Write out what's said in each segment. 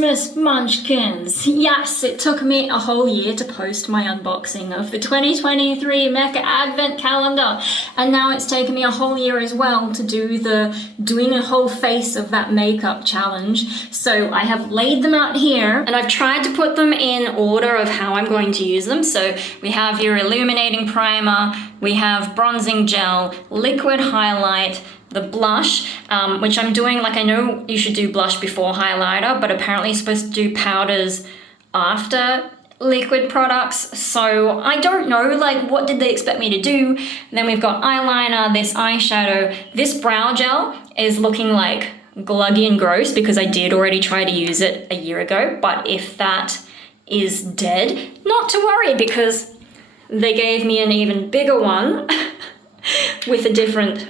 Christmas munchkins! Yes, it took me a whole year to post my unboxing of the 2023 Mecca Advent Calendar, and now it's taken me a whole year as well to do doing a whole face of that makeup challenge. So I have laid them out here, and I've tried to put them in order of how I'm going to use them. So we have your Illuminating Primer, we have bronzing gel, liquid highlight, the blush, which I'm doing, like, I know you should do blush before highlighter, but apparently you're supposed to do powders after liquid products, so I don't know, like, what did they expect me to do? Then we've got eyeliner, this eyeshadow, this brow gel is looking like gluggy and gross because I did already try to use it a year ago, but if that is dead, not to worry because they gave me an even bigger one with a different,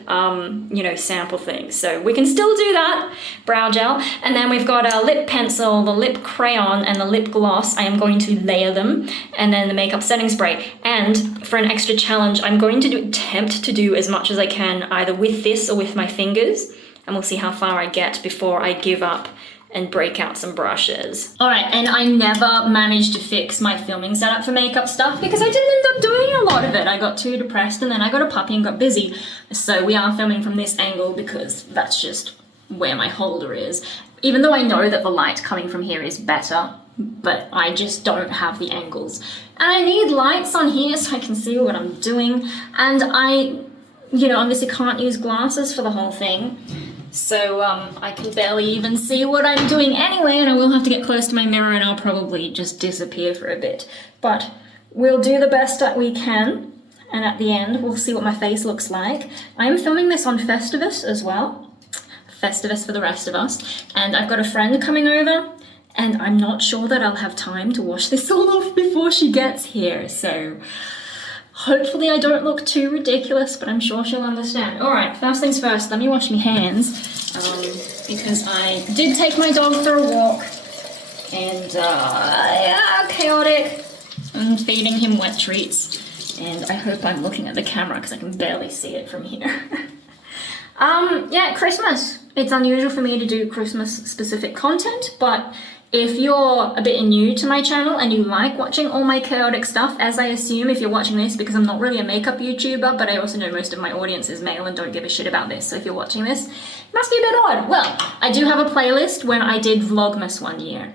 sample thing. So we can still do that, brow gel. And then we've got a lip pencil, the lip crayon, and the lip gloss. I am going to layer them. And then the makeup setting spray. And for an extra challenge, I'm going to attempt to do as much as I can, either with this or with my fingers. And we'll see how far I get before I give up and break out some brushes. All right, and I never managed to fix my filming setup for makeup stuff because I didn't end up doing a lot of it. I got too depressed and then I got a puppy and got busy. So we are filming from this angle because that's just where my holder is. Even though I know that the light coming from here is better, but I just don't have the angles. And I need lights on here so I can see what I'm doing. And I, obviously can't use glasses for the whole thing. So I can barely even see what I'm doing anyway, and I will have to get close to my mirror and I'll probably just disappear for a bit. But we'll do the best that we can, and at the end we'll see what my face looks like. I'm filming this on Festivus as well. Festivus for the rest of us. And I've got a friend coming over, and I'm not sure that I'll have time to wash this all off before she gets here, so hopefully I don't look too ridiculous, but I'm sure she'll understand. All right, first things first, let me wash my hands because I did take my dog for a walk and chaotic. I'm feeding him wet treats and I hope I'm looking at the camera because I can barely see it from here. Yeah, Christmas. It's unusual for me to do Christmas specific content, but if you're a bit new to my channel and you like watching all my chaotic stuff, as I assume if you're watching this, because I'm not really a makeup YouTuber, but I also know most of my audience is male and don't give a shit about this, so if you're watching this, it must be a bit odd. Well, I do have a playlist when I did Vlogmas one year.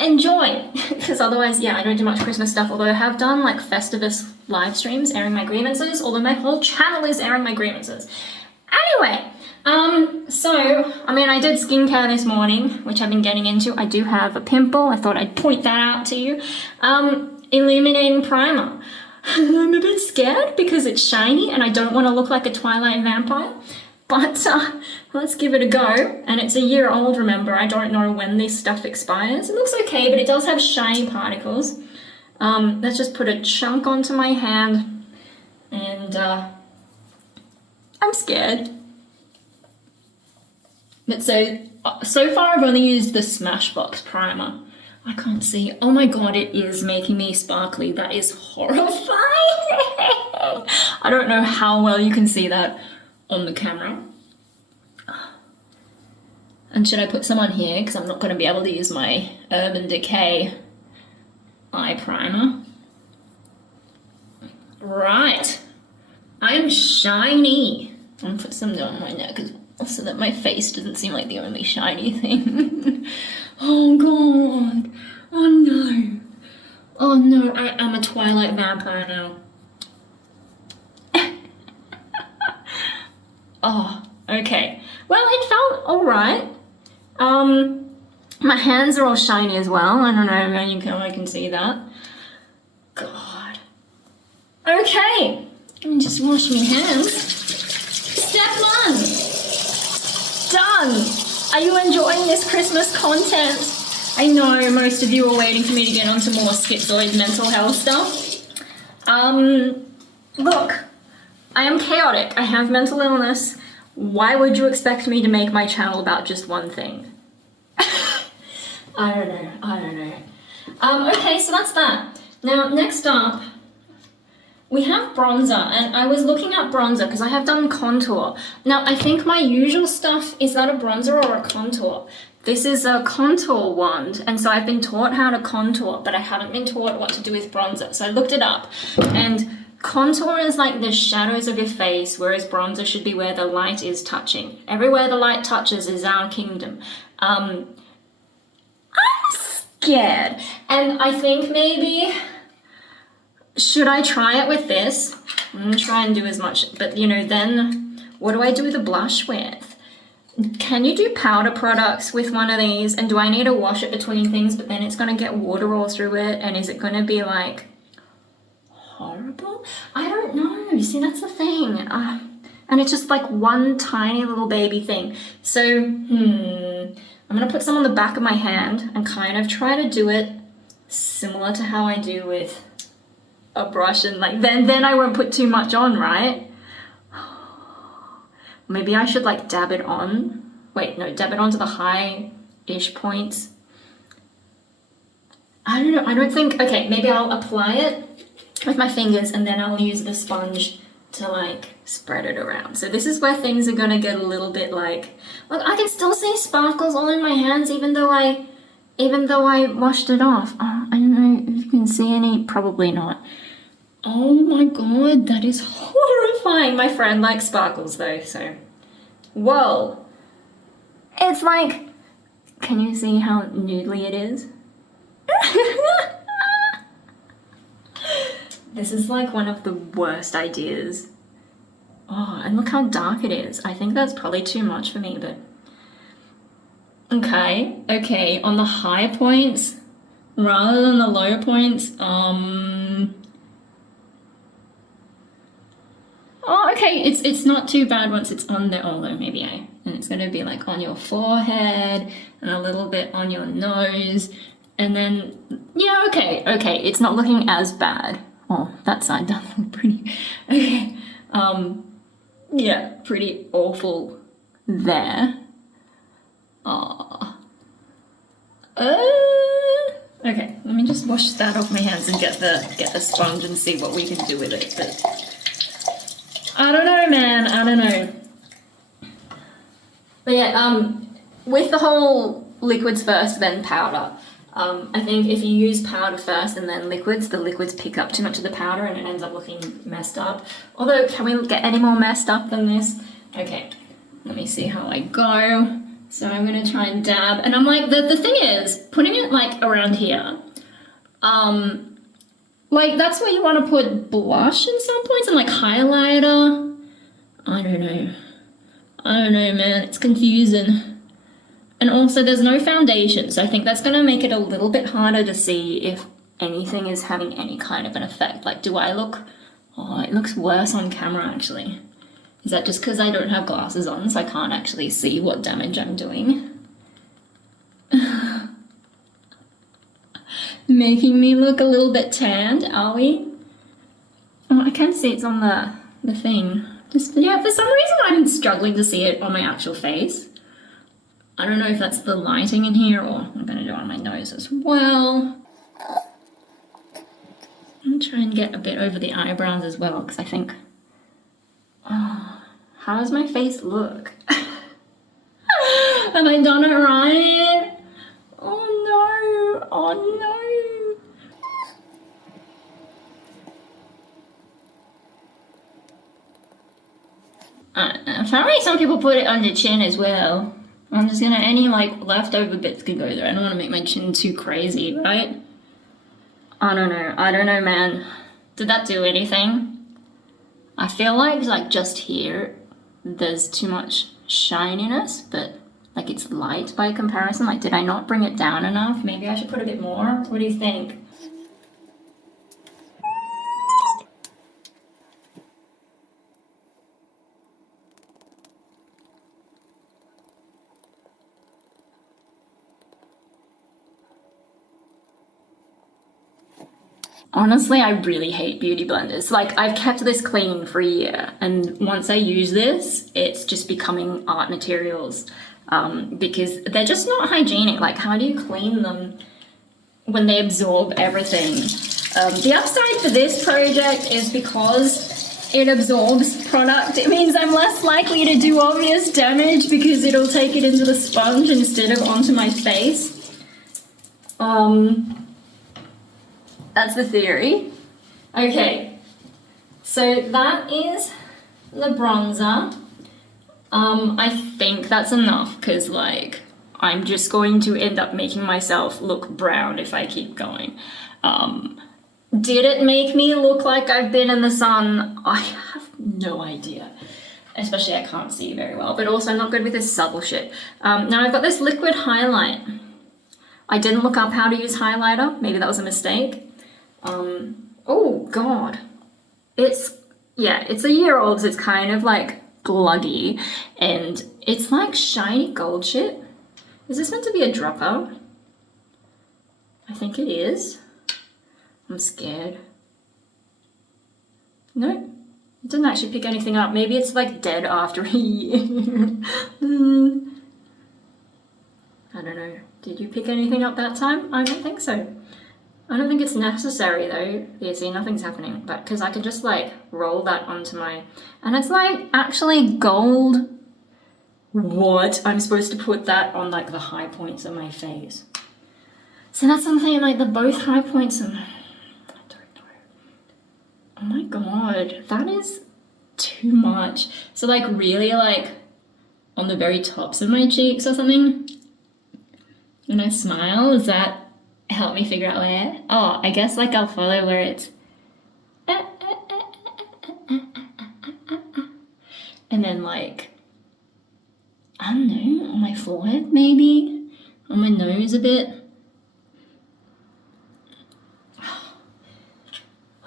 Enjoy! Because otherwise, yeah, I don't do much Christmas stuff, although I have done like Festivus live streams airing my grievances, although my whole channel is airing my grievances. Anyway, I did skincare this morning, which I've been getting into. I do have a pimple. I thought I'd point that out to you. Illuminating Primer. I'm a bit scared because it's shiny and I don't want to look like a Twilight vampire. But let's give it a go. And it's a year old, remember. I don't know when this stuff expires. It looks okay, but it does have shiny particles. Let's just put a chunk onto my hand. And I'm scared. But so far I've only used the Smashbox primer. I can't see. Oh my god, it is making me sparkly. That is horrifying. I don't know how well you can see that on the camera. And should I put some on here? Because I'm not going to be able to use my Urban Decay eye primer. Right. I'm shiny. I'm going to put some down my neck as well, so that my face doesn't seem like the only shiny thing. Oh god. Oh no. Oh no, I am a Twilight vampire now. Oh, okay. Well, it felt alright. My hands are all shiny as well. I don't know if I can see that. God. Okay. Let me just wash my hands. Step 1. Done! Are you enjoying this Christmas content? I know most of you are waiting for me to get onto more schizoid mental health stuff. Look, I am chaotic. I have mental illness. Why would you expect me to make my channel about just one thing? I don't know. Okay, so that's that. Now, next up, we have bronzer, and I was looking at bronzer because I have done contour. Now, I think my usual stuff, is that a bronzer or a contour? This is a contour wand, and so I've been taught how to contour, but I haven't been taught what to do with bronzer. So I looked it up, and contour is like the shadows of your face, whereas bronzer should be where the light is touching. Everywhere the light touches is our kingdom. I'm scared, and I think maybe, should I try it with this? I'm gonna try and do as much, but you know, then what do I do the blush with? Can you do powder products with one of these? And do I need to wash it between things, but then it's gonna get water all through it? And is it gonna be like horrible? I don't know. See, that's the thing. And it's just like one tiny little baby thing. So, I'm gonna put some on the back of my hand and kind of try to do it similar to how I do with a brush, and like then I won't put too much on, right? Maybe I should like dab it on. Wait, no, dab it onto the high-ish points. I don't know, I don't think, okay, maybe I'll apply it with my fingers and then I'll use the sponge to like spread it around. So this is where things are gonna get a little bit like, look, I can still see sparkles all in my hands even though I washed it off. Oh, I don't know if you can see any, probably not. Oh my god, that is horrifying. My friend likes sparkles though, so. Whoa. It's like, can you see how noodly it is? This is like one of the worst ideas. Oh, and look how dark it is. I think that's probably too much for me, but. Okay, on the high points, rather than the low points, oh, okay, it's not too bad once it's on there, although maybe and it's gonna be like on your forehead and a little bit on your nose, and then, yeah, okay, it's not looking as bad. Oh, that side does look pretty, okay, yeah, pretty awful there. Oh. Okay, let me just wash that off my hands and get the sponge and see what we can do with it, but I don't know, man, I don't know. But yeah, with the whole liquids first, then powder, I think if you use powder first and then liquids, the liquids pick up too much of the powder and it ends up looking messed up. Although, can we get any more messed up than this? Okay, let me see how I go. So I'm gonna try and dab, and I'm like, the thing is, putting it like around here, like that's where you want to put blush in some points and like highlighter. I don't know, man, it's confusing. And also there's no foundation, so I think that's gonna make it a little bit harder to see if anything is having any kind of an effect. Like, do I look, oh, it looks worse on camera actually. Is that just because I don't have glasses on, so I can't actually see what damage I'm doing? Making me look a little bit tanned, are we? Oh, I can see it's on the thing. Just, yeah, for some reason I'm struggling to see it on my actual face. I don't know if that's the lighting in here, or I'm gonna do it on my nose as well. I'm try and get a bit over the eyebrows as well, because I think, oh, how does my face look? Have I done it right? Oh no, oh no. Apparently some people put it under chin as well. I'm just gonna, any like leftover bits can go there. I don't want to make my chin too crazy, right? I don't know, man. Did that do anything? I feel like just here, there's too much shininess, but like it's light by comparison. Like, did I not bring it down enough? Maybe I should put a bit more. What do you think? Honestly, I really hate beauty blenders. Like, I've kept this clean for a year, and once I use this, it's just becoming art materials, because they're just not hygienic. Like, how do you clean them when they absorb everything? The upside for this project is because it absorbs product. It means I'm less likely to do obvious damage because it'll take it into the sponge instead of onto my face. That's the theory. Okay, so that is the bronzer. I think that's enough because like I'm just going to end up making myself look brown if I keep going. Did it make me look like I've been in the sun? I have no idea. Especially I can't see very well, but also I'm not good with this subtle shit. Now I've got this liquid highlight. I didn't look up how to use highlighter. Maybe that was a mistake. Oh God. It's a year old, so it's kind of like gluggy and it's like shiny gold shit. Is this meant to be a dropper? I think it is. I'm scared. No, it didn't actually pick anything up. Maybe it's like dead after a year. I don't know. Did you pick anything up that time? I don't think so. I don't think it's necessary though. Yeah, see, nothing's happening. But because I can just like roll that onto my... And it's like actually gold. What? I'm supposed to put that on like the high points of my face. So that's something like both high points and... Oh my God, that is too much. So like really like on the very tops of my cheeks or something. When I smile, does that help me figure out where? Oh, I guess like I'll follow where it's... And then like, I don't know, on my forehead maybe? On my nose a bit?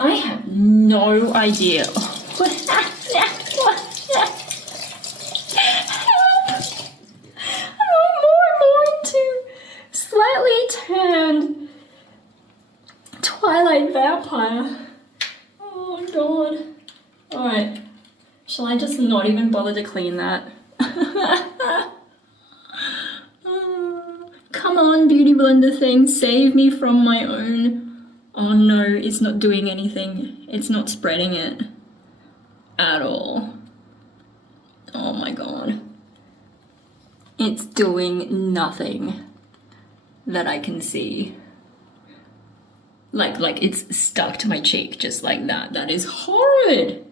I have no idea. I'm more and more into slightly tanned Twilight vampire. Oh God. Alright. Shall I just not even bother to clean that? Come on, beauty blender thing, save me from my own... Oh no, it's not doing anything. It's not spreading it at all. Oh my God. It's doing nothing that I can see. Like it's stuck to my cheek just like that. That is horrid.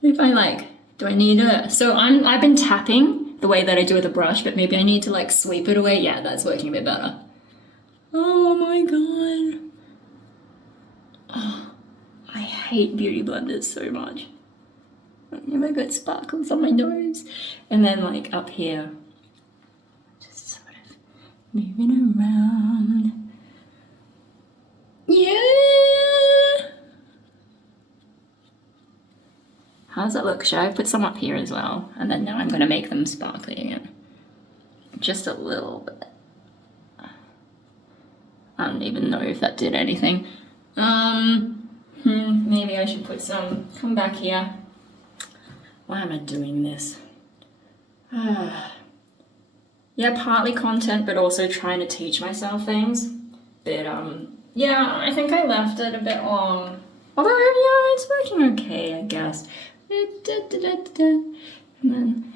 If I like, do I need a... So I've been tapping the way that I do with a brush, but maybe I need to like sweep it away. Yeah, that's working a bit better. Oh my God. Oh, I hate beauty blenders so much. I've got sparkles on my nose. And then like up here, just sort of moving around. Yeah! How does that look? Should I put some up here as well? And then now I'm gonna make them sparkly again. Just a little bit. I don't even know if that did anything. Maybe I should put some, come back here. Why am I doing this? Yeah, partly content, but also trying to teach myself things. But, yeah, I think I left it a bit long. Although, yeah, it's working okay, I guess. And then...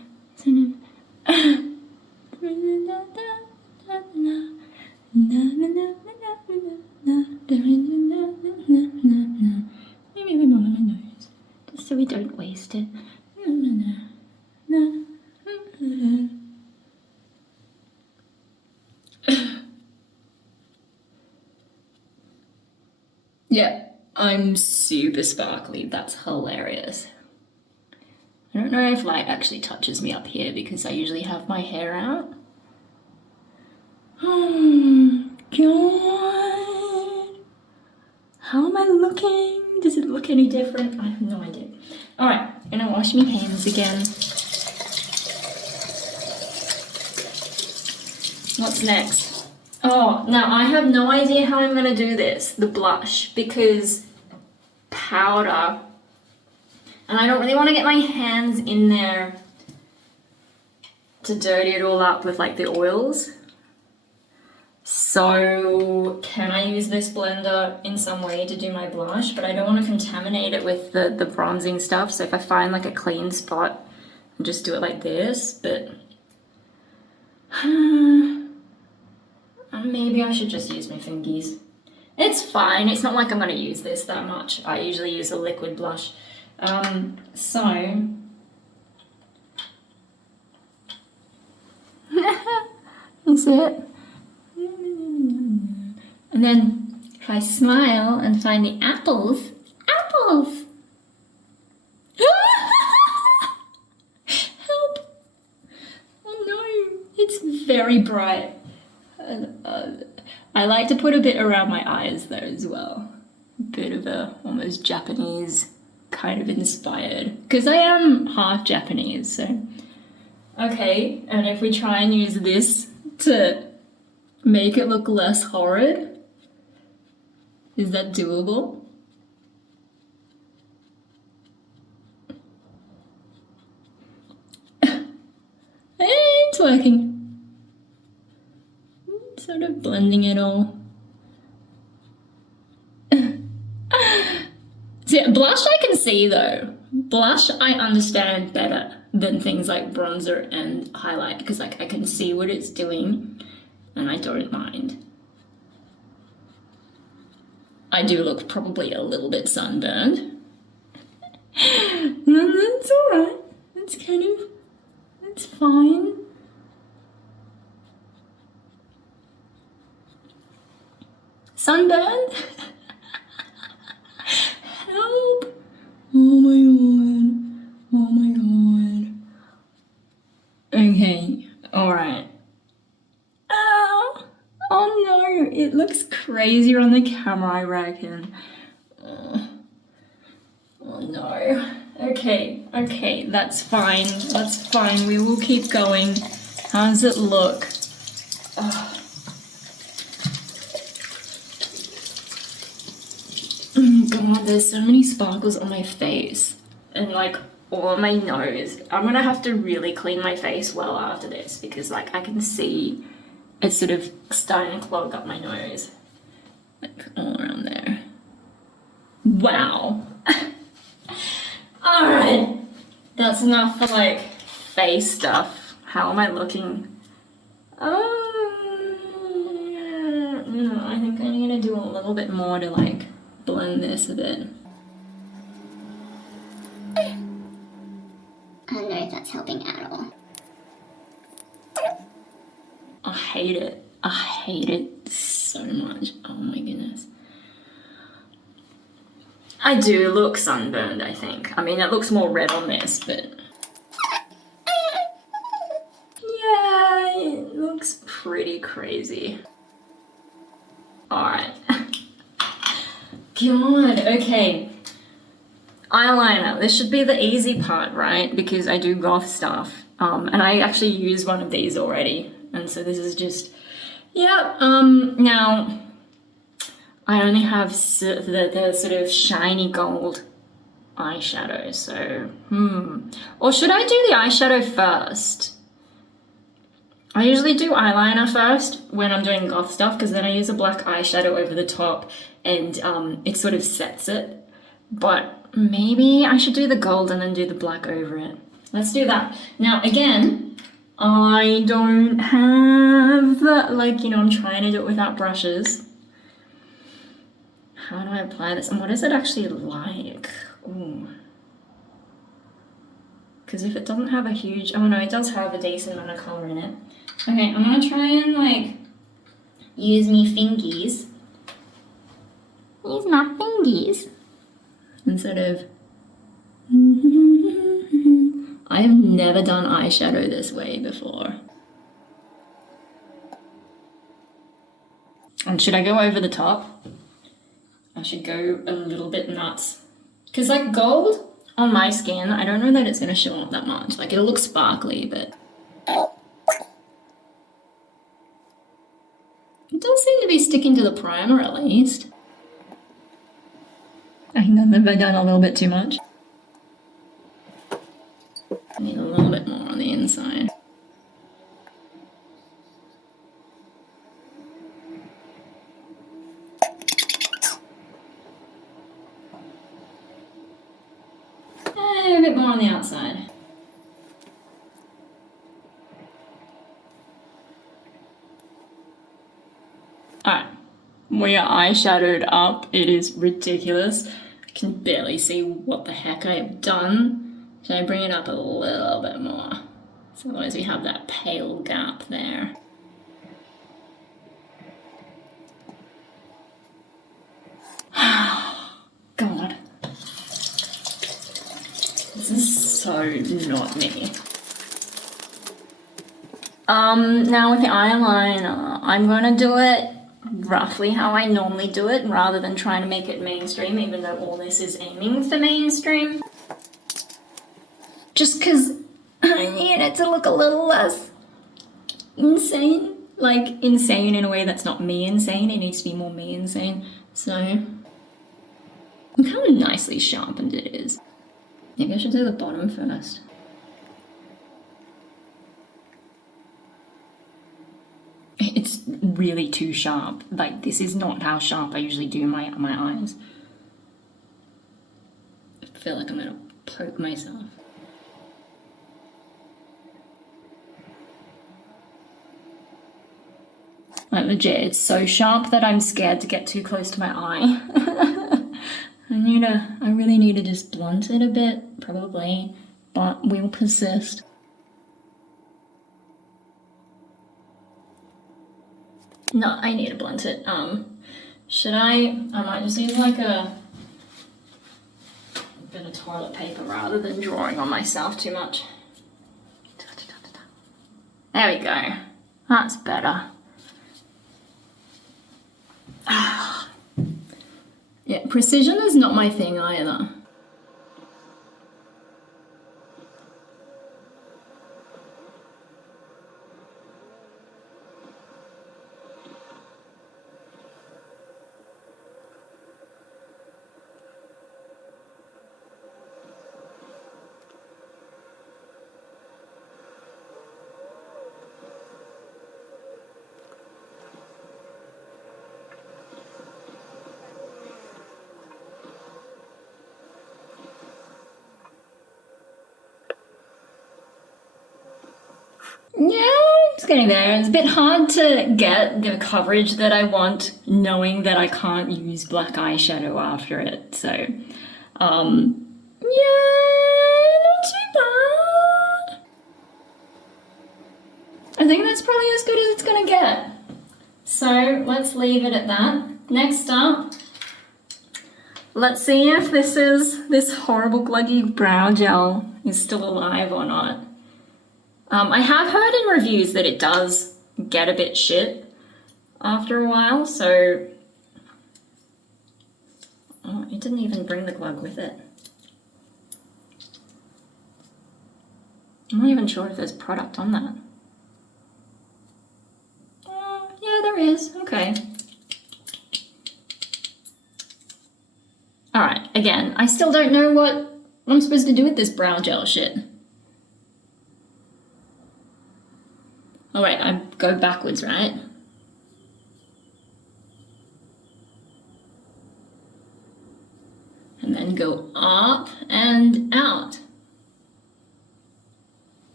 Maybe more on my nose, just so we don't waste it. Yeah, I'm super sparkly. That's hilarious. I don't know if light actually touches me up here because I usually have my hair out. Oh, God. How am I looking? Does it look any different? I have no idea. Alright, I'm gonna wash my hands again. What's next? Oh, now I have no idea how I'm gonna do this, the blush, because powder. And I don't really want to get my hands in there to dirty it all up with like the oils. So So can I use this blender in some way to do my blush? But I don't want to contaminate it with the bronzing stuff. So if I find like a clean spot, I'll just do it like this. But maybe I should just use my fingies. It's fine. It's not like I'm going to use this that much. I usually use a liquid blush. So that's it. And then if I smile and find the apples, apples! Help! Oh no, it's very bright. I like to put a bit around my eyes though as well. A bit of a almost Japanese kind of inspired. Because I am half Japanese, so. Okay, and if we try and use this to make it look less horrid, is that doable? It's working. Sort of blending it all. See, blush I can see though. Blush I understand better than things like bronzer and highlight because like I can see what it's doing and I don't mind. I do look probably a little bit sunburned. That's alright. That's fine. Sunburned? Help! Oh my god. Okay, alright. Oh no, it looks crazier on the camera, I reckon. Oh no. Okay, that's fine. We will keep going. How does it look? Oh. God, there's so many sparkles on my face and like all on my nose. I'm gonna have to really clean my face well after this because like I can see it's sort of starting to clog up my nose. Like all around there. Wow. Alright. That's enough for like face stuff. How am I looking? No, I think I'm gonna do a little bit more to like blend this a bit. I don't know if that's helping at all. I hate it. I hate it so much. Oh my goodness. I do look sunburned, I think. I mean, it looks more red on this, but... yeah, it looks pretty crazy. Alright. God, okay. Eyeliner. This should be the easy part, right? Because I do goth stuff. And I actually use one of these already. And so this is just, yeah. Now, I only have the sort of shiny gold eyeshadow, so, Or should I do the eyeshadow first? I usually do eyeliner first when I'm doing goth stuff because then I use a black eyeshadow over the top and it sort of sets it. But maybe I should do the gold and then do the black over it. Let's do that. Now again, I don't have, like, you know, I'm trying to do it without brushes. How do I apply this? And what is it actually like? Ooh. Because if it doesn't have a huge, oh no, it does have a decent amount of color in it. Okay, I'm gonna try and like use me fingies. Use my fingies. Instead of, I have never done eyeshadow this way before. And should I go over the top? I should go a little bit nuts. Because like gold on my skin, I don't know that it's gonna show up that much. Like it'll look sparkly, but it does seem to be sticking to the primer at least. I think I've done a little bit too much. I need a little bit more on the inside. bit more on the outside. Alright, we are eyeshadowed up. It is ridiculous. I can barely see what the heck I have done. Should I bring it up a little bit more? So otherwise we have that pale gap there. God. This is so not me. Now with the eyeliner, I'm gonna do it roughly how I normally do it rather than trying to make it mainstream, even though all this is aiming for mainstream. Just because I need it to look a little less insane. Like, insane in a way that's not me insane, it needs to be more me insane. So, look how nicely sharpened it is. Maybe I should do the bottom first. It's really too sharp. Like, this is not how sharp I usually do my eyes. I feel like I'm gonna poke myself. Like, legit, it's so sharp that I'm scared to get too close to my eye. I really need to just blunt it a bit, probably, but we'll persist. No, I need to blunt it. Should I might just use like a bit of toilet paper rather than drawing on myself too much. There we go. That's better. Yeah, precision is not my thing either. Yeah, it's getting there. It's a bit hard to get the coverage that I want, knowing that I can't use black eyeshadow after it. So, yeah, not too bad. I think that's probably as good as it's gonna get. So, let's leave it at that. Next up, let's see if this horrible gluggy brow gel is still alive or not. I have heard in reviews that it does get a bit shit after a while, so... Oh, it didn't even bring the glug with it. I'm not even sure if there's product on that. Yeah, there is. Okay. Alright, again, I still don't know what I'm supposed to do with this brow gel shit. Oh wait, I go backwards, right? And then go up and out.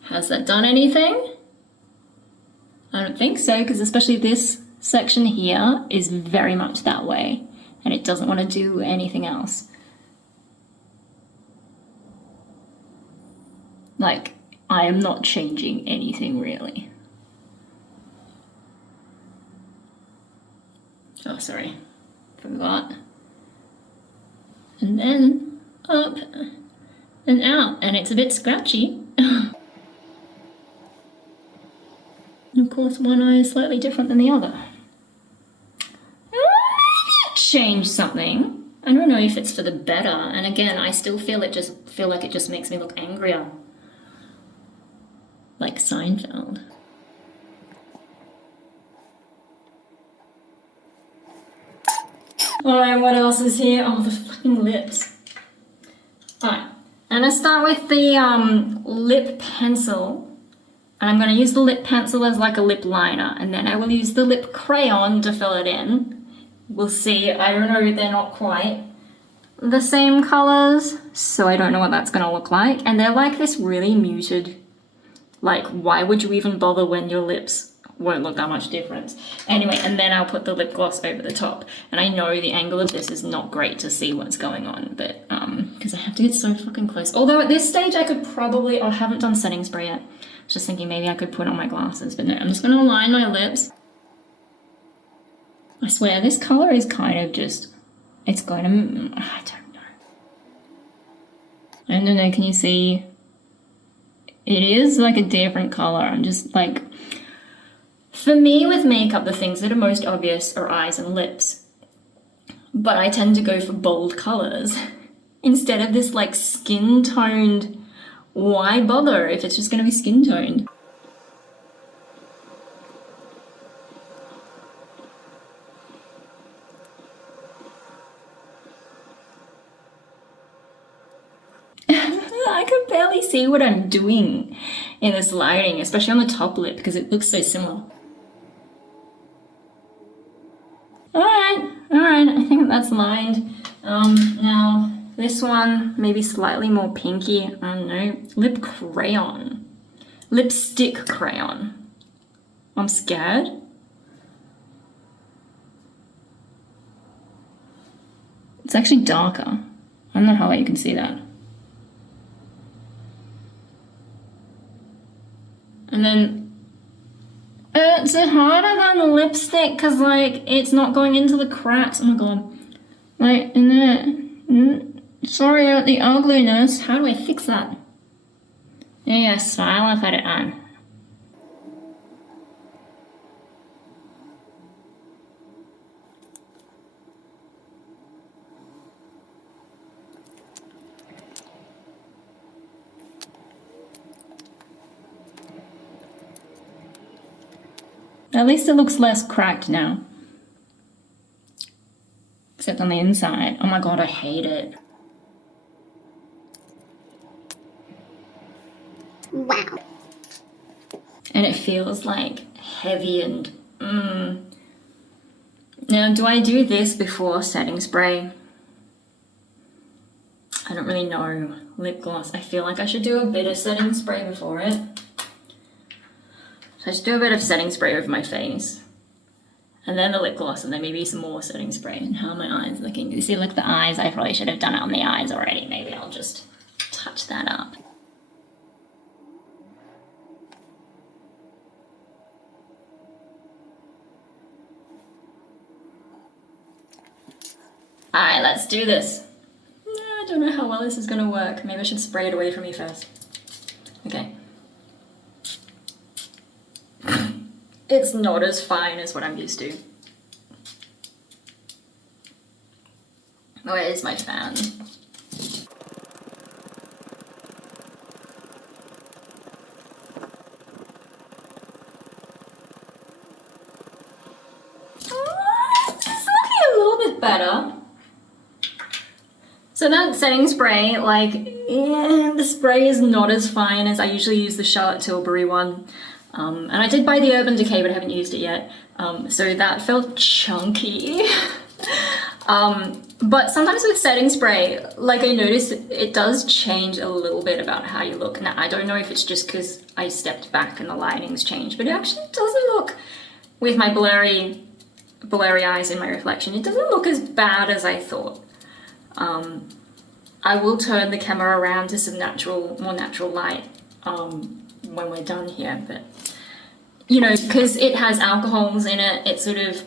Has that done anything? I don't think so, because especially this section here is very much that way, and it doesn't want to do anything else. Like, I am not changing anything really. Oh, sorry, forgot. And then up and out, and it's a bit scratchy. And of course, one eye is slightly different than the other. Maybe it changed something. I don't know if it's for the better. And again, I still feel like it just makes me look angrier, like Seinfeld. Alright, what else is here? Oh, the fucking lips. Alright, I'm gonna start with the lip pencil. And I'm gonna use the lip pencil as like a lip liner. And then I will use the lip crayon to fill it in. We'll see. I don't know, they're not quite the same colors, so I don't know what that's gonna look like. And they're like this really muted, like, why would you even bother when your lips won't look that much difference? Anyway, and then I'll put the lip gloss over the top. And I know the angle of this is not great to see what's going on, but because I have to get so fucking close. Although at this stage I could probably, I haven't done setting spray yet. I was just thinking maybe I could put on my glasses, but no, I'm just gonna line my lips. I swear, this color is kind of just, it's going to, I don't know, can you see? It is like a different color. I'm just like, for me with makeup, the things that are most obvious are eyes and lips. But I tend to go for bold colors instead of this like skin toned. Why bother if it's just going to be skin toned? I can barely see what I'm doing in this lighting, especially on the top lip because it looks so similar. Alright, I think that's lined. Now this one, maybe slightly more pinky, I don't know, lip crayon. Lipstick crayon. I'm scared. It's actually darker. I don't know how well you can see that. And then it's harder than the lipstick because like it's not going into the cracks. Oh my god. Like in there. Sorry about the ugliness. How do I fix that? Yes, I'll have it on. At least it looks less cracked now. Except on the inside. Oh my god, I hate it. Wow. And it feels like heavy and Now, do I do this before setting spray? I don't really know. Lip gloss. I feel like I should do a bit of setting spray before it. So I just do a bit of setting spray over my face. And then the lip gloss, and then maybe some more setting spray. And how are my eyes looking? You see, like the eyes, I probably should have done it on the eyes already. Maybe I'll just touch that up. Alright, let's do this. I don't know how well this is gonna work. Maybe I should spray it away from me first. Okay. It's not as fine as what I'm used to. Where is my fan? It's looking a little bit better. So that setting spray, like, the spray is not as fine as I usually use the Charlotte Tilbury one. And I did buy the Urban Decay, but I haven't used it yet. So that felt chunky. But sometimes with setting spray, like I noticed, it does change a little bit about how you look. Now, I don't know if it's just because I stepped back and the lighting's changed, but it actually doesn't look, with my blurry eyes in my reflection, it doesn't look as bad as I thought. I will turn the camera around to some more natural light when we're done here, but you know, because it has alcohols in it, it sort of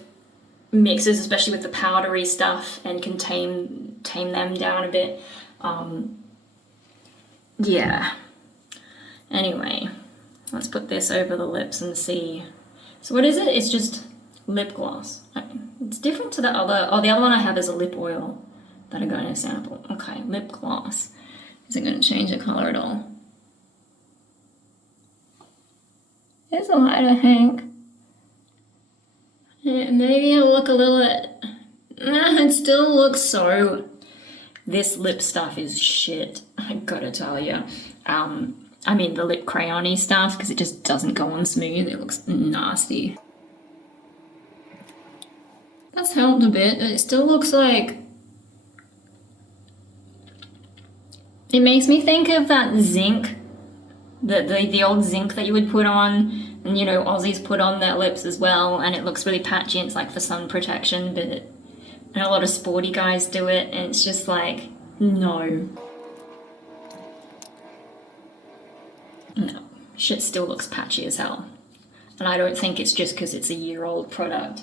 mixes, especially with the powdery stuff, and can tame them down a bit. Yeah. Anyway, let's put this over the lips and see. So what is it? It's just lip gloss. It's different to the other. Oh, the other one I have is a lip oil that I got in a sample. Okay, lip gloss. Is it going to change the color at all? It's a lighter, Hank. Maybe it'll look a little bit... It still looks so... This lip stuff is shit, I gotta tell you. I mean the lip crayon-y stuff, because it just doesn't go on smooth. It looks nasty. That's helped a bit. It still looks like... It makes me think of that zinc, the old zinc that you would put on, and you know, Aussies put on their lips as well, and it looks really patchy, and it's like for sun protection, but and a lot of sporty guys do it, and it's just like, no. No, shit still looks patchy as hell. And I don't think it's just because it's a year-old product.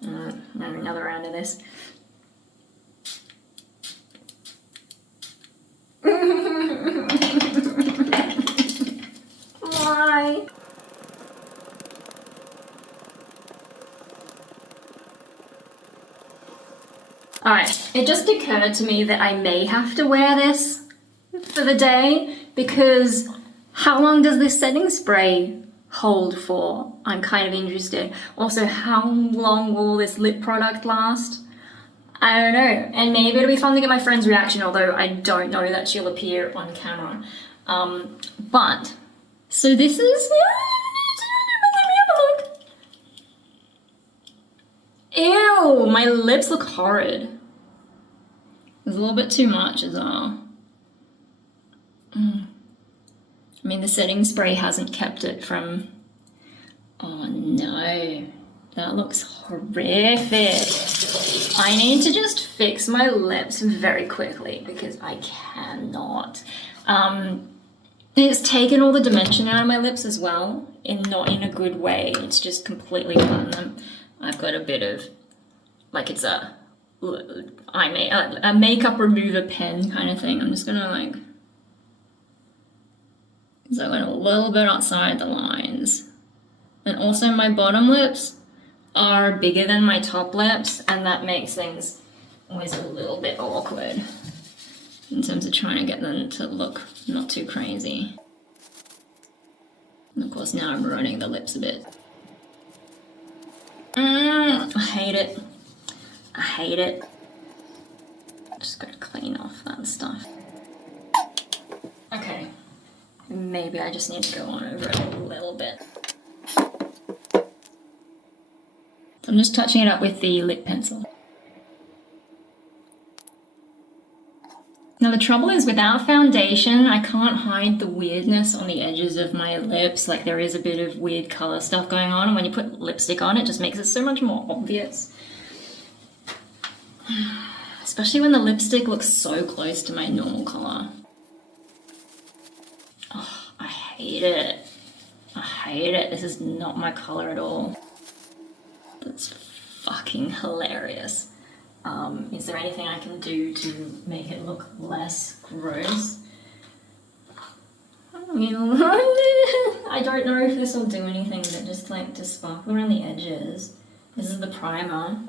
Another round of this. Why? Alright, it just occurred to me that I may have to wear this for the day, because how long does this setting spray hold for? I'm kind of interested. Also, how long will this lip product last? I don't know. And maybe it'll be fun to get my friend's reaction, although I don't know that she'll appear on camera. But, so this is... Ew, my lips look horrid. There's a little bit too much as well. I mean, the setting spray hasn't kept it from... Oh no, that looks horrific. I need to just fix my lips very quickly because I cannot. It's taken all the dimension out of my lips as well, and not in a good way. It's just completely done them. I've got a bit of, like, it's a makeup remover pen kind of thing. I'm just gonna like, so I went a little bit outside the lines. And also my bottom lips are bigger than my top lips, and that makes things always a little bit awkward in terms of trying to get them to look not too crazy. And of course now I'm ruining the lips a bit. I hate it. I hate it. Just gotta clean off that stuff. Okay. Maybe I just need to go on over it a little bit. So I'm just touching it up with the lip pencil. Now the trouble is, without foundation, I can't hide the weirdness on the edges of my lips. Like, there is a bit of weird color stuff going on, and when you put lipstick on, it just makes it so much more obvious. Especially when the lipstick looks so close to my normal color. Oh, I hate it. I hate it. This is not my color at all. That's fucking hilarious. Is there anything I can do to make it look less gross? I mean, I don't know if this will do anything, but just like to sparkle around the edges. This is the primer.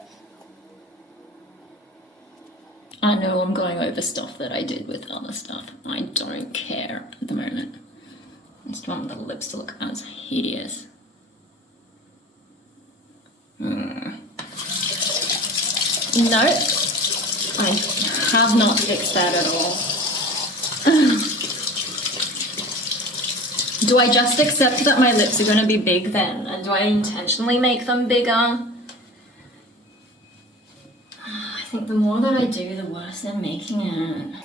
I know I'm going over stuff that I did with other stuff. I don't care at the moment. I just want the lips to look as hideous. No, I have not fixed that at all. Do I just accept that my lips are going to be big then? And do I intentionally make them bigger? I think the more that I do, the worse I'm making it.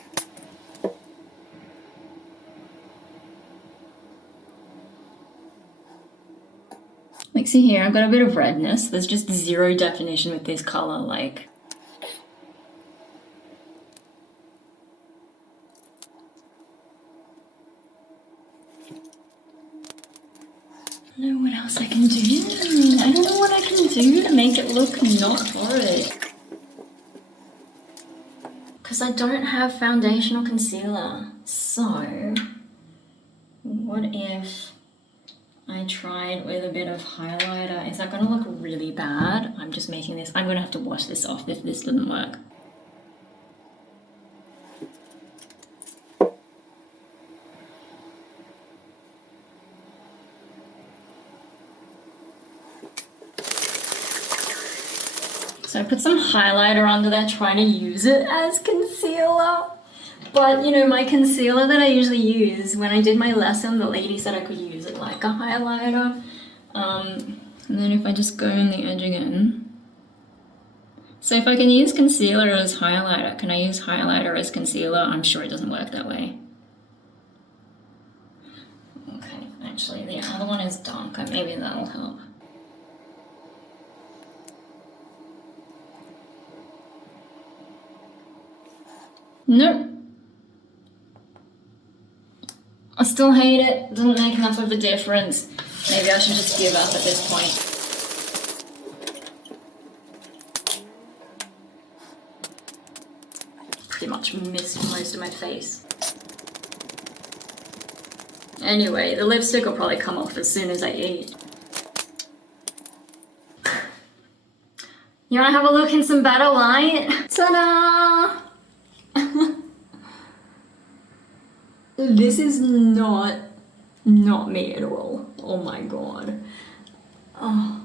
Like, see here, I've got a bit of redness. There's just zero definition with this color, like... I don't know what else I can do. I don't know what I can do to make it look not horrid. Because I don't have foundation or concealer. So, what if I tried with a bit of highlighter? Is that going to look really bad? I'm just making this. I'm going to have to wash this off if this doesn't work. So I put some highlighter under there, trying to use it as concealer. But, you know, my concealer that I usually use, when I did my lesson, the lady said I could use it like a highlighter. And then if I just go on the edge again. So if I can use concealer as highlighter, can I use highlighter as concealer? I'm sure it doesn't work that way. Okay, actually the other one is darker, maybe that'll help. Nope. I still hate it, doesn't make enough of a difference. Maybe I should just give up at this point. Pretty much missed most of my face. Anyway, the lipstick will probably come off as soon as I eat. You wanna have a look in some better light? Ta-da! This is not me at all. Oh my god. Oh.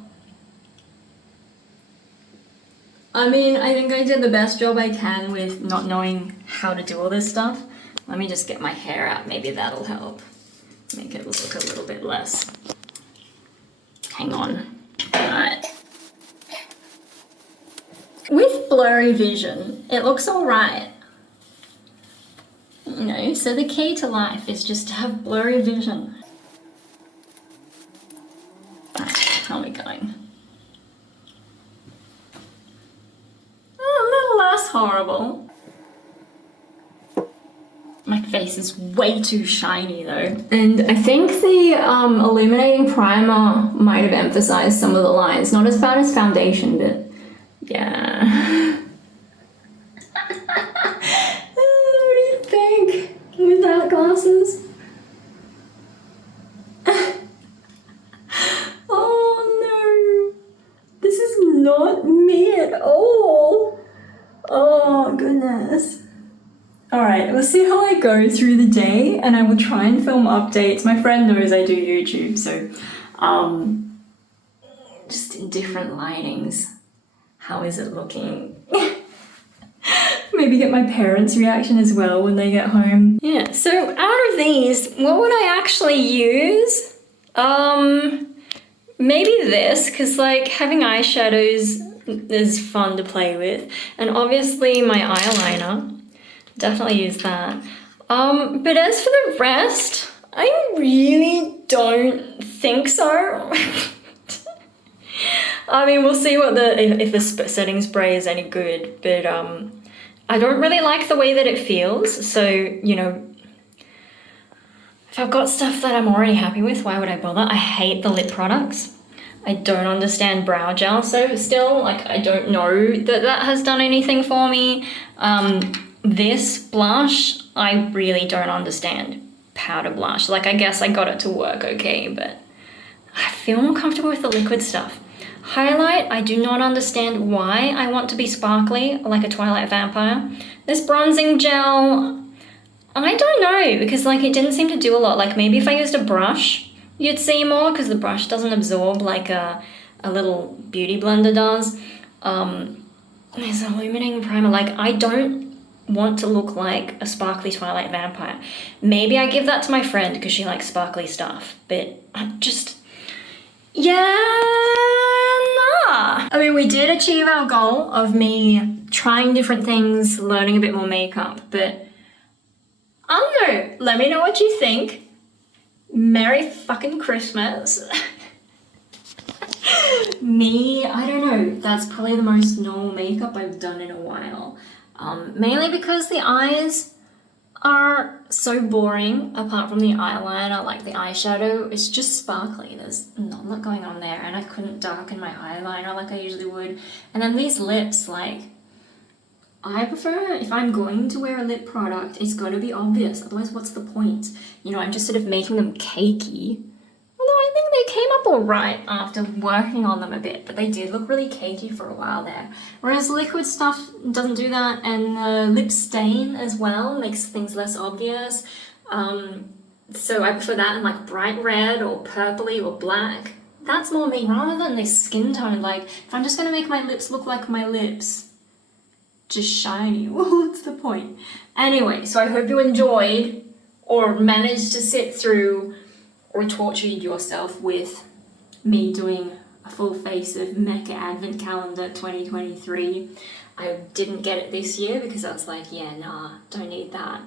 I mean, I think I did the best job I can with not knowing how to do all this stuff. Let me just get my hair out, maybe that'll help. Make it look a little bit less. Hang on. Alright. With blurry vision, it looks alright. You know, so the key to life is just to have blurry vision. How are we going? A little less horrible. My face is way too shiny though. And I think the Illuminating Primer might have emphasized some of the lines. Not as bad as foundation, but yeah. What do you think? Without glasses? Oh no. This is not me at all. Oh goodness. Alright, we'll see how I go through the day and I will try and film updates. My friend knows I do YouTube, so just in different lightings. How is it looking? Maybe get my parents' reaction as well when they get home. Yeah, so out of these, what would I actually use? Maybe this, because like having eyeshadows is fun to play with. And obviously my eyeliner. Definitely use that. But as for the rest, I really don't think so. I mean, we'll see what if the setting spray is any good, but I don't really like the way that it feels. So, you know, if I've got stuff that I'm already happy with, why would I bother? I hate the lip products. I don't understand brow gel, so still, like, I don't know that has done anything for me. This blush, I really don't understand. Powder blush. Like, I guess I got it to work okay, but I feel more comfortable with the liquid stuff. Highlight, I do not understand why I want to be sparkly, like a Twilight vampire. This bronzing gel, I don't know, because, like, it didn't seem to do a lot. Like, maybe if I used a brush, you'd see more, because the brush doesn't absorb like a little beauty blender does. There's an illuminating primer. Like, I don't want to look like a sparkly Twilight vampire. Maybe I give that to my friend because she likes sparkly stuff, but I'm just, yeah, nah. I mean, we did achieve our goal of me trying different things, learning a bit more makeup, but I don't know. Let me know what you think. Merry fucking Christmas. Me, I don't know. That's probably the most normal makeup I've done in a while. Mainly because the eyes are so boring, apart from the eyeliner, like the eyeshadow, it's just sparkly. There's not a lot going on there, and I couldn't darken my eyeliner like I usually would. And then these lips, like, I prefer, if I'm going to wear a lip product, it's got to be obvious, otherwise what's the point? You know, I'm just sort of making them cakey. Although I think they came up alright after working on them a bit, but they did look really cakey for a while there. Whereas liquid stuff doesn't do that, and lip stain as well makes things less obvious. So I prefer that in like bright red or purpley or black. That's more me, rather than this skin tone. Like, if I'm just going to make my lips look like my lips, just shiny, well, what's the point? Anyway, so I hope you enjoyed or managed to sit through or tortured yourself with me doing a full face of Mecca Advent Calendar 2023. I didn't get it this year because I was like, yeah, nah, don't need that.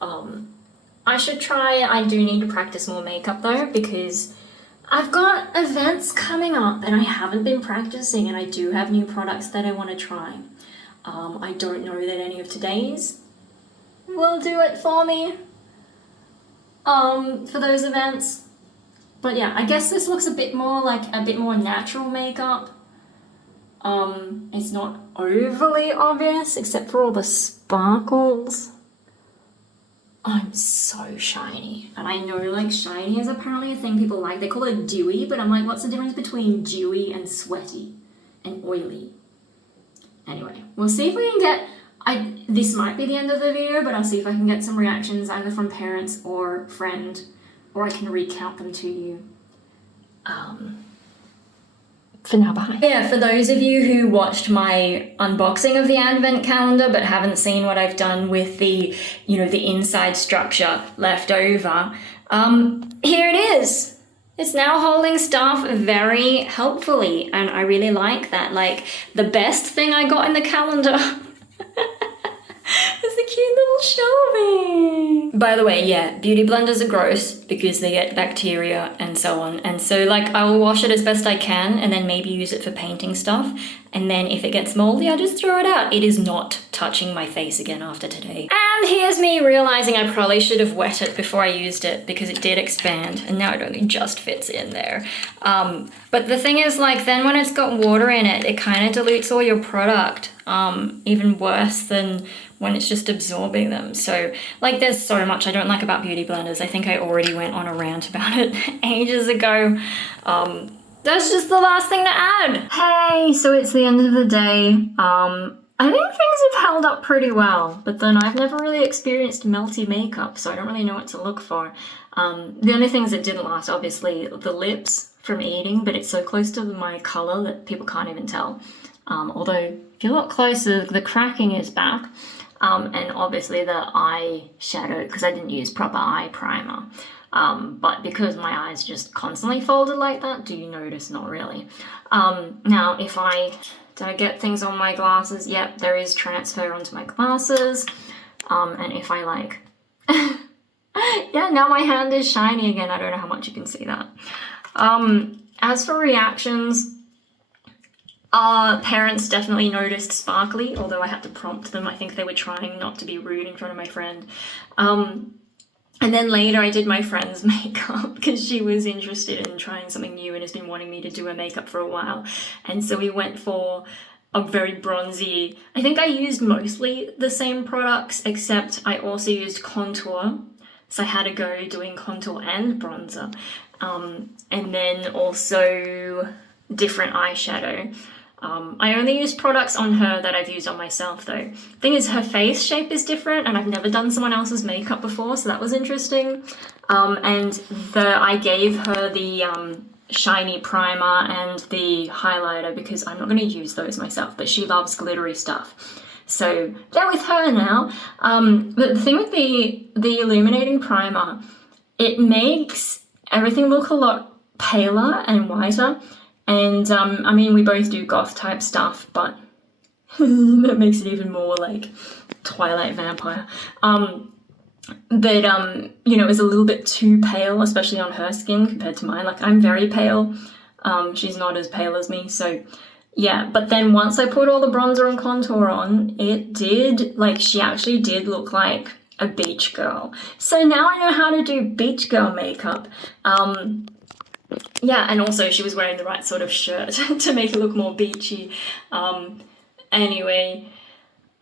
I should try. I do need to practice more makeup though, because I've got events coming up and I haven't been practicing, and I do have new products that I want to try. I don't know that any of today's will do it for me for those events. But yeah, I guess this looks a bit more like a bit more natural makeup. It's not overly obvious except for all the sparkles. I'm so shiny. And I know like shiny is apparently a thing people like. They call it dewy, but I'm like, what's the difference between dewy and sweaty and oily? Anyway, we'll see if we can get, this might be the end of the video, but I'll see if I can get some reactions either from parents or friend, or I can recount them to you. For now, bye. Yeah, for those of you who watched my unboxing of the Advent calendar but haven't seen what I've done with the, the inside structure left over, here it is. It's now holding stuff very helpfully, and I really like that. Like, the best thing I got in the calendar is the cute little shelving. By the way, yeah, beauty blenders are gross because they get bacteria and so on. And so, like, I will wash it as best I can and then maybe use it for painting stuff. And then if it gets moldy, I just throw it out. It is not touching my face again after today. And here's me realizing I probably should have wet it before I used it because it did expand and now it only just fits in there. But the thing is, like, then when it's got water in it, it kind of dilutes all your product, even worse than when it's just absorbing them. So, like, there's so much I don't like about beauty blenders. I think I already went on a rant about it ages ago. That's just the last thing to add. Hey, so it's the end of the day. I think things have held up pretty well, but then I've never really experienced melty makeup, so I don't really know what to look for. The only things that didn't last, obviously, the lips from eating, but it's so close to my color that people can't even tell. Although, if you look closer, the cracking is back. And obviously the eye shadow, because I didn't use proper eye primer. But because my eyes just constantly folded like that, do you notice? Not really. Now, do I get things on my glasses? Yep, there is transfer onto my glasses. And if I like, yeah, now my hand is shiny again. I don't know how much you can see that. As for reactions, parents definitely noticed sparkly, although I had to prompt them. I think they were trying not to be rude in front of my friend. And then later I did my friend's makeup because she was interested in trying something new and has been wanting me to do her makeup for a while. And so we went for a very bronzy, I think I used mostly the same products, except I also used contour. So I had a go doing contour and bronzer. And then also different eyeshadow. I only used products on her that I've used on myself though. Thing is, her face shape is different and I've never done someone else's makeup before, so that was interesting. And I gave her the shiny primer and the highlighter because I'm not going to use those myself, but she loves glittery stuff. So they're with her now. But the thing with the Illuminating Primer, it makes everything look a lot paler and whiter. And, I mean, we both do goth type stuff, but that makes it even more like Twilight vampire. But, it was a little bit too pale, especially on her skin compared to mine. Like, I'm very pale. She's not as pale as me, so yeah. But then once I put all the bronzer and contour on, it did, like, she actually did look like a beach girl. So now I know how to do beach girl makeup. Yeah, and also she was wearing the right sort of shirt to make it look more beachy. Anyway,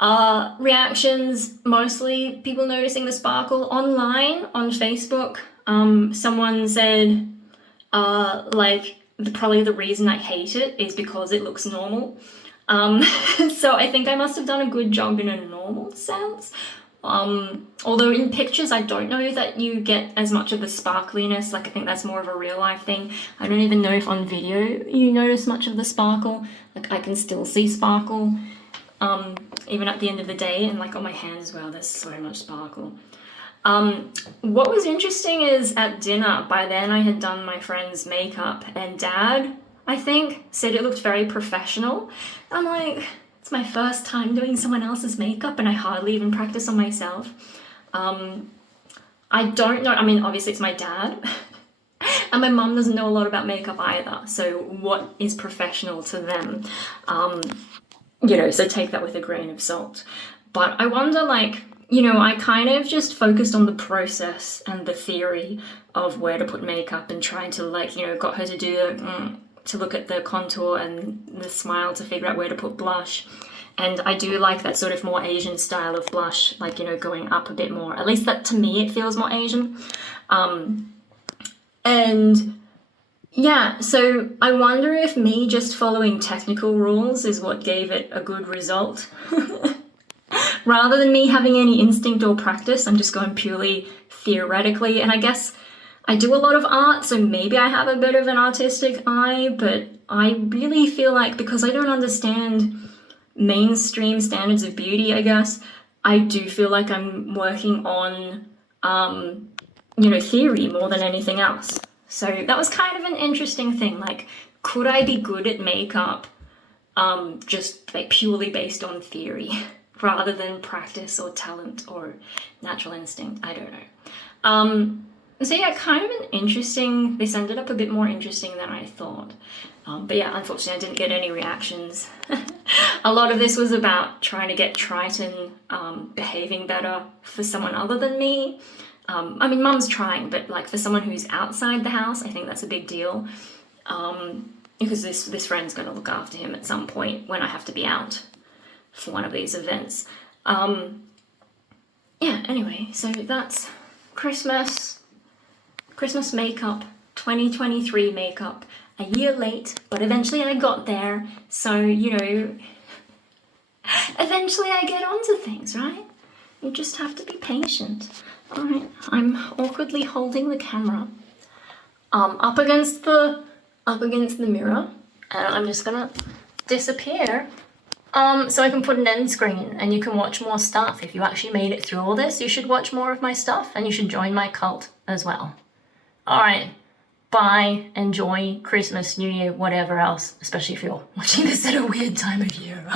reactions, mostly people noticing the sparkle. Online, on Facebook, someone said, probably the reason I hate it is because it looks normal. So I think I must have done a good job in a normal sense. Although in pictures, I don't know that you get as much of the sparkliness. Like, I think that's more of a real life thing. I don't even know if on video you notice much of the sparkle. Like, I can still see sparkle, even at the end of the day, and like on my hand as well, there's so much sparkle. What was interesting is at dinner, by then I had done my friend's makeup, and Dad I think, said it looked very professional. I'm like, it's my first time doing someone else's makeup and I hardly even practice on myself. I don't know, I mean, obviously it's my dad. And my mum doesn't know a lot about makeup either, so what is professional to them? You know, so take that with a grain of salt. But I wonder, like, you know, I kind of just focused on the process and the theory of where to put makeup and trying to, like, you know, got her to do to look at the contour and the smile to figure out where to put blush. And I do like that sort of more Asian style of blush, like, you know, going up a bit more. At least that, to me, it feels more Asian. And yeah, so I wonder if me just following technical rules is what gave it a good result. Rather than me having any instinct or practice, I'm just going purely theoretically. And I guess I do a lot of art, so maybe I have a bit of an artistic eye, but I really feel like because I don't understand mainstream standards of beauty, I guess, I do feel like I'm working on, you know, theory more than anything else. So that was kind of an interesting thing. Like, could I be good at makeup just like purely based on theory rather than practice or talent or natural instinct? I don't know. So yeah, kind of an interesting, this ended up a bit more interesting than I thought. But yeah, unfortunately I didn't get any reactions. A lot of this was about trying to get Triton behaving better for someone other than me. I mean, Mum's trying, but like for someone who's outside the house, I think that's a big deal. Because this friend's going to look after him at some point when I have to be out for one of these events. Yeah, anyway, so that's Christmas makeup, 2023 makeup. A year late, but eventually I got there. So, you know, eventually I get onto things, right? You just have to be patient. All right, I'm awkwardly holding the camera up against the mirror, and I'm just gonna disappear so I can put an end screen and you can watch more stuff. If you actually made it through all this, you should watch more of my stuff and you should join my cult as well. All right, bye, enjoy Christmas, New Year, whatever else, especially if you're watching this at a weird time of year.